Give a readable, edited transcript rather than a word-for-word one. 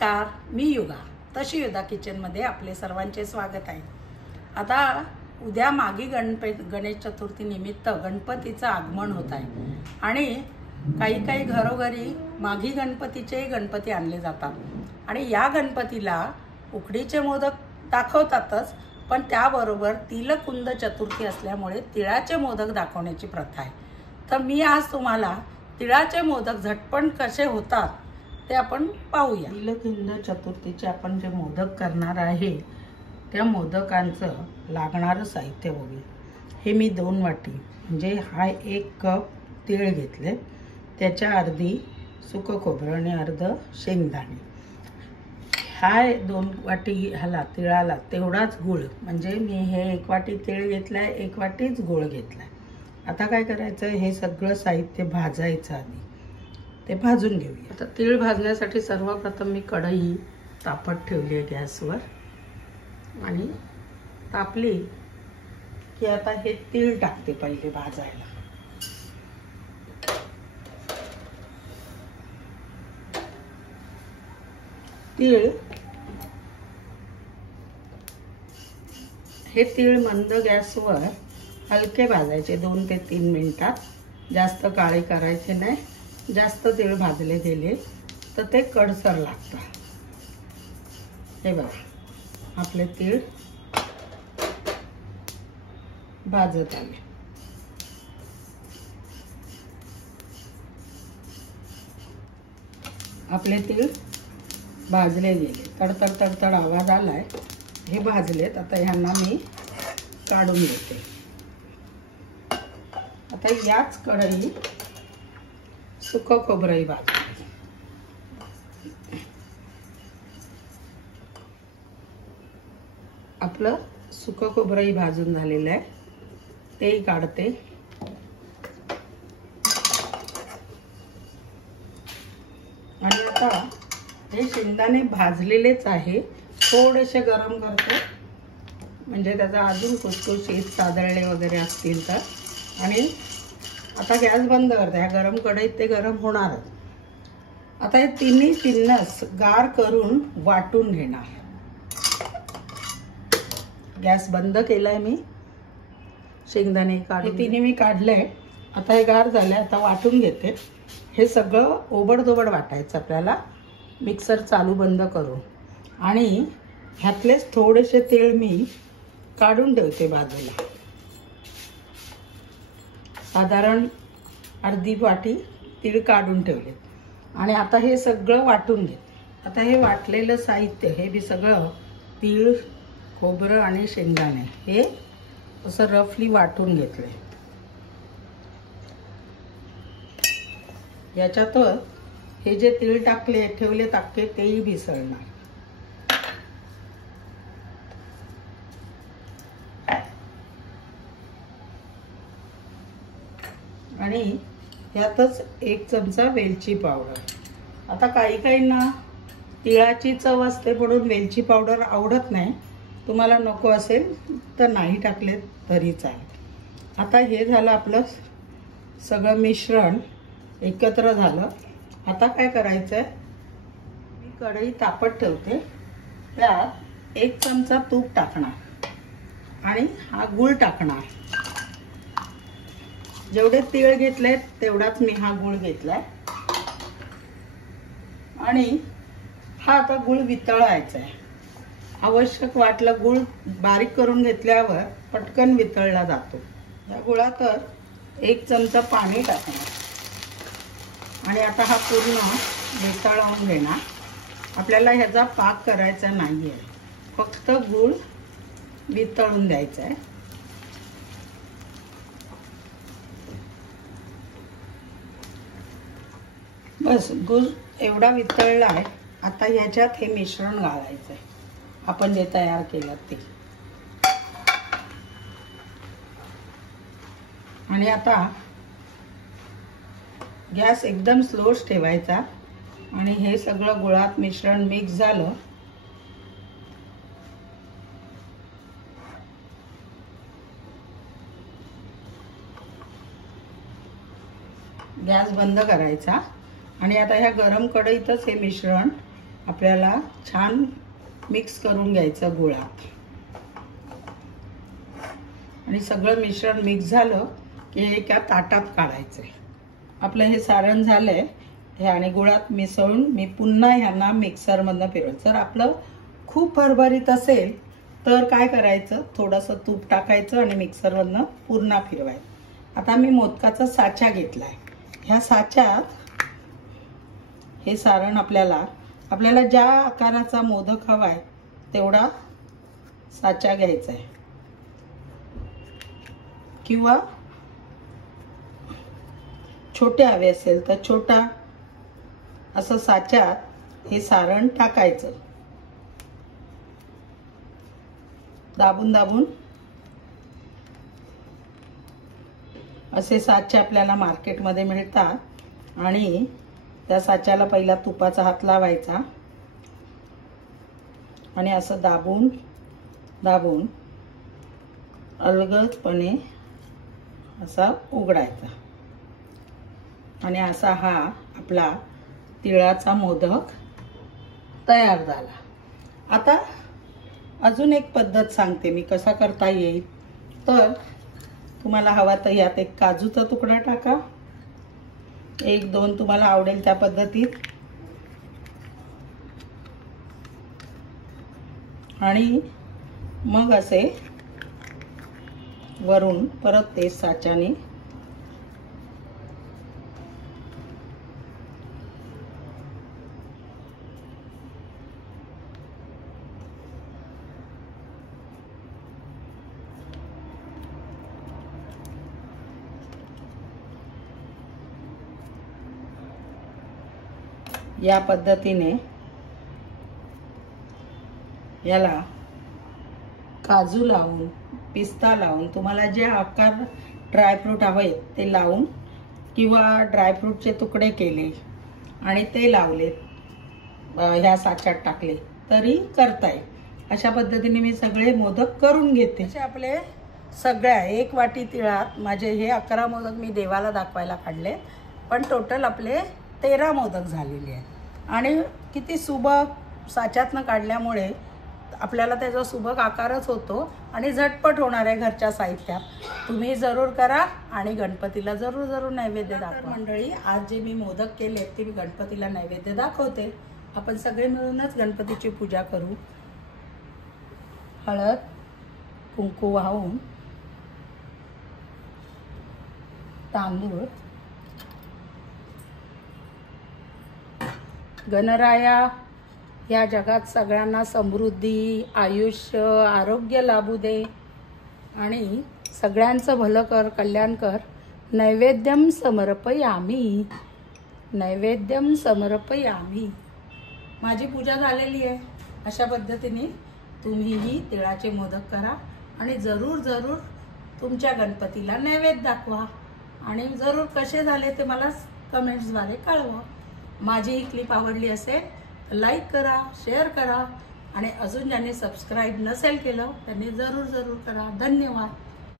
नमस्कार, मी युगा तशी युगा किचनमध्ये आपले सर्वांचे स्वागत आहे। आता उद्या मागी गणेश चतुर्थी निमित्त गणपतीचं आगमन होत आहे आणि काही घरोघरी मागी गणपतीचे गणपती आणले जातात आणि या गणपतीला उकडीचे मोदक दाखवतातच, पण त्याबरोबर तिलकुंद चतुर्थी असल्यामुळे तिळाचे मोदक दाखवण्याची प्रथा आहे। तर मी आज तुम्हाला तिळाचे मोदक झटपट कसे होतात ते आपण पाहूया। तिलकुंद चतुर्थीचे आपण जे मोदक करणार आहे त्या मोदकांचं लागणारं साहित्य बघूया। हे मी 2 वाटी म्हणजे हा 1 कप तीळ घेतले, त्याच्या अर्धी सुकं खोबरं आणि अर्ध शेंगदाणे। हा 2 वाटी ह्याला तिळाला तेवढाच गूळ, म्हणजे मी हे 1 वाटी तीळ घेतलाय, 1 वाटीच गूळ घेतलाय। आता काय करायचं, हे सगळं साहित्य भाजायचं आधी, ते भाजून घेऊया। आता तीळ भाजण्यासाठी सर्वप्रथम मी कढई तापत ठेवली आहे गॅसवर आणि तापली की आता हे तीळ टाकते पहिले भाजायला। तीळ हे तीळ मंद गॅसवर हलके भाजायचे 2 ते 3 मिनिटात, जास्त काळे करायचे नाही। जास्त तीळ भाजले गेले तर ते कडसर लागतात। हे बघा आपले तीळ भाजत आले। आपले तीळ भाजले गेले, तडतड तडतड आवाज आलाय, हे भाजलेत। आता ह्यांना मी काढून घेते। आता याच कढईत सुकं खोबरंही भाजते। आपलं सुकं खोबरंही भाजून झालेलं आहे, तेही काढते। आणि आता हे शेंगदाणे भाजलेलेच आहे, थोडेसे गरम करते, म्हणजे त्याचा अजून खुसखुशीत सादळले वगैरे असतील तर। आणि आता गॅस बंद करते, ह्या गरम कढईत ते गरम होणारच। आता हे तिन्ही जिन्नस गार करून वाटून घेणार। गॅस बंद केलाय मी, शेंगदाणे काढून तिन्ही मी काढले। आता हे गार झाले, आता वाटून घेते। हे सगळं ओबडधोबड वाटायचं आपल्याला, मिक्सर चालू बंद करून। आणि ह्यातलेच थोडेसे तीळ मी काढून ठेवते बाजूला, साधारण अर्धी वाटी तीळ काढून ठेवले। आणि आता हे सगळं वाटून घे। आता हे वाटलेलं साहित्य, हे बी सगळं तीळ, खोबरं आणि शेंगदाणे हे असं रफली वाटून घेतले। याच्यात हे जे तीळ टाकले ठेवले टाकले तेही मिसळणार। आणि यातच 1 चमचा वेलची पावडर। आता काहींना तिळाची चव असते म्हणून वेलची पावडर आवडत नाही, तुम्हाला नको असेल तर नाही टाकले तरी चालेल। आता हे झालं आपलं सगळं मिश्रण एकत्र झालं। आता काय करायचंय, मी कढई तापत ठेवते, त्यात 1 चमचा तूप टाकणार आणि हा गूळ टाकणार। जेवढे तीळ घेतले तेवढाच मी हा गूळ घेतलाय। आणि हा आता गूळ वितळायचा आहे। आवश्यक वाटलं गूळ बारीक करून घेतल्यावर पटकन वितळला जातो। या गुळात 1 चमचा पाणी टाकणार आणि आता हा पूर्ण वितळवून घेणार। आपल्याला ह्याचा पाक करायचा नाहीये, फक्त गूळ वितळून द्यायचा आहे। बस गूळ एवढा वितळला आहे। आता ह्याच्यात हे मिश्रण घालायचं आहे, आपण जे तयार केलं ते। आणि आता गॅस एकदम स्लोच ठेवायचा। आणि हे सगळं गुळात मिश्रण मिक्स झालं गॅस बंद करायचा। आणि आता ह्या गरम कढईतच हे मिश्रण आपल्याला छान मिक्स करून घ्यायचं गुळात. आणि सगळं मिश्रण मिक्स झालं की हे एका ताटात काढायचं. आपलं हे सारण झालंय हे आणि गुळात मिसळून मी पुन्हा ह्यांना मिक्सरमधनं फिरवायचं. जर आपलं खूप भरभरीत असेल तर काय करायचं, थोडंसं तूप टाकायचं आणि मिक्सरमधनं पूर्ण फिरवायचं. आता मी मोदकाचा साचा घेतलाय. ह्या साच्यात हे सारण आपल्याला ज्या आकाराचा मोदक हवाय तेवढा साचा घ्यायचा आहे, किंवा छोटे हवे असेल तर छोटा असं साच्यात हे सारण टाकायचं. दाबून दाबून असे साचे आपल्याला मार्केटमध्ये मिळतात आणि त्या साच्याला पहिला तुपाचा हात लावायचा आणि असं दाबून दाबून अलगदपणे असा उघडायचा. आणि असा हा आपला तिळाचा मोदक तयार झाला. आता अजून एक पद्धत सांगते मी कसा करता येईल. तर तुम्हाला हवा तर यात एक काजूचा तुकडा टाका, 1-2 तुम्हाला आवडेल त्या पद्धतीत. आणि मग असे वरून परत ते साच्याने या पद्धतीने याला काजू लावून, पिस्ता लावून, तुम्हाला जे आकार ड्रायफ्रूट हवे ते लावून, किंवा ड्रायफ्रूटचे तुकडे केले आणि ते लावले, ह्या साच्यात टाकले तरी करता येईल. अशा पद्धतीने मी सगळे मोदक करून घेते. असे आपले सगळ्या 1 वाटी तिळात माझे हे 11 मोदक मी देवाला दाखवायला काढले, पण टोटल आपले 13 मोदक झालेले आहेत. आणि किती सुबक साच्यातनं काढल्यामुळे आपल्याला त्याचा सुबक आकारच होतो आणि झटपट होणार आहे घरच्या साहित्यात. तुम्ही जरूर करा आणि गणपतीला जरूर जरूर नैवेद्य दाखवा. मंडळी, आज जे मी मोदक केले ते मी गणपतीला नैवेद्य दाखवते. आपण सगळे मिळूनच गणपतीची पूजा करू. हळद कुंकू वाहून तांदूळ, गणराया या जगात सगळ्यांना समृद्धी, आयुष्य, आरोग्य लाभू दे आणि सगळ्यांचं भलं कर, कल्याण कर. नैवेद्यम समर्पयामी, नैवेद्यम समर्पयामी. माझी पूजा झालेली आहे. अशा पद्धतीने तुम्हीही तिळाचे मोदक करा आणि जरूर जरूर तुमच्या गणपतीला नैवेद्य दाखवा आणि जरूर कसे झाले ते मला कमेंट्सद्वारे कळवा. माझी ही क्लिप आवडली असेल तर लाईक करा, शेअर करा आणि अजून ज्यांनी सबस्क्राईब नसेल केलं त्यांनी जरूर जरूर करा. धन्यवाद.